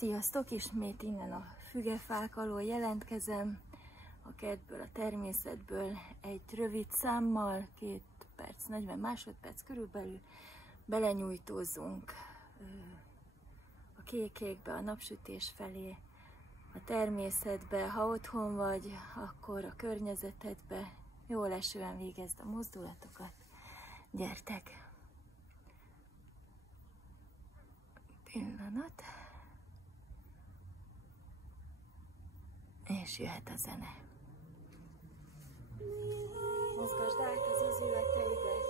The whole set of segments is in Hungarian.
Sziasztok! Ismét innen a fügefák alól jelentkezem, a kertből, a természetből egy rövid számmal, 2 perc, 40 másodperc körülbelül belenyújtózunk a kék égbe, a napsütés felé, a természetbe. Ha otthon vagy, akkor a környezetedbe, jól esően végezd a mozdulatokat. Gyertek! Pillanat. És jöhet a zene. Mozgasd át az izületeidet.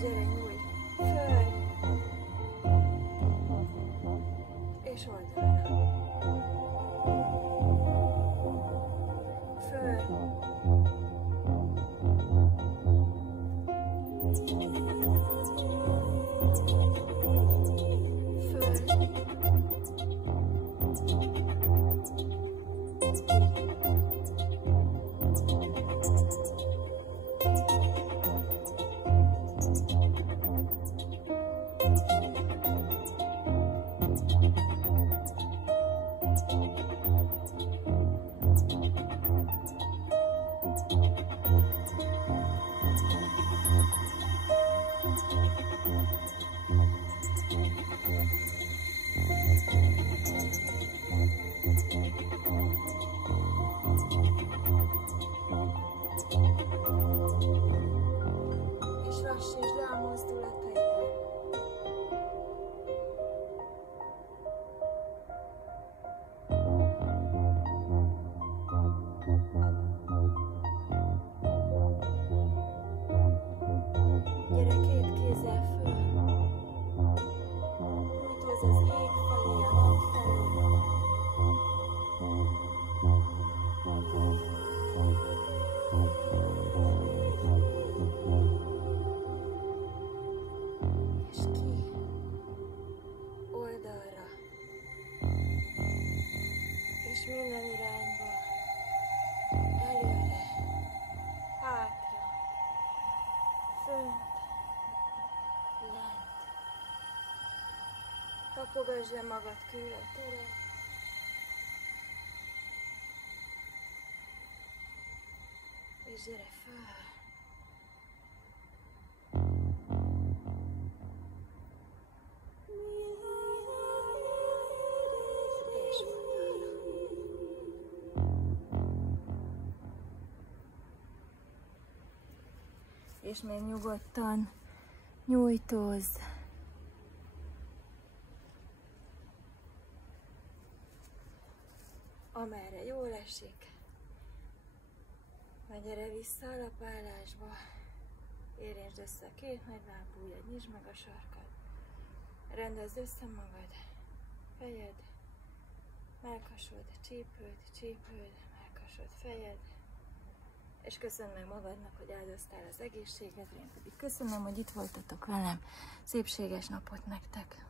Gyere, nyújj föl és oldalra. És lassítsd le a mozdulataidat. Gyere 2 kézzel föl. Nyújtózz az ég felé, a nap felé. És ki. Oldalra. És minden irányba. Előre. Hátra. Fönt. Lent. Tapogasd le magad körül a teret. És gyere föl. És oldalra. És még nyugodtan nyújtózz. Amerre jól esik. Majd gyere vissza alapállásba. Érintsd össze 2 nagy lábujjad, nyisd meg a sarkad. Rendezd össze magad. Fejed, mellkasod, csípőd, mellkasod, fejed. És köszönöm meg magadnak, hogy áldoztál az egészségedre, én pedig köszönöm, hogy itt voltatok velem. Szépséges napot nektek!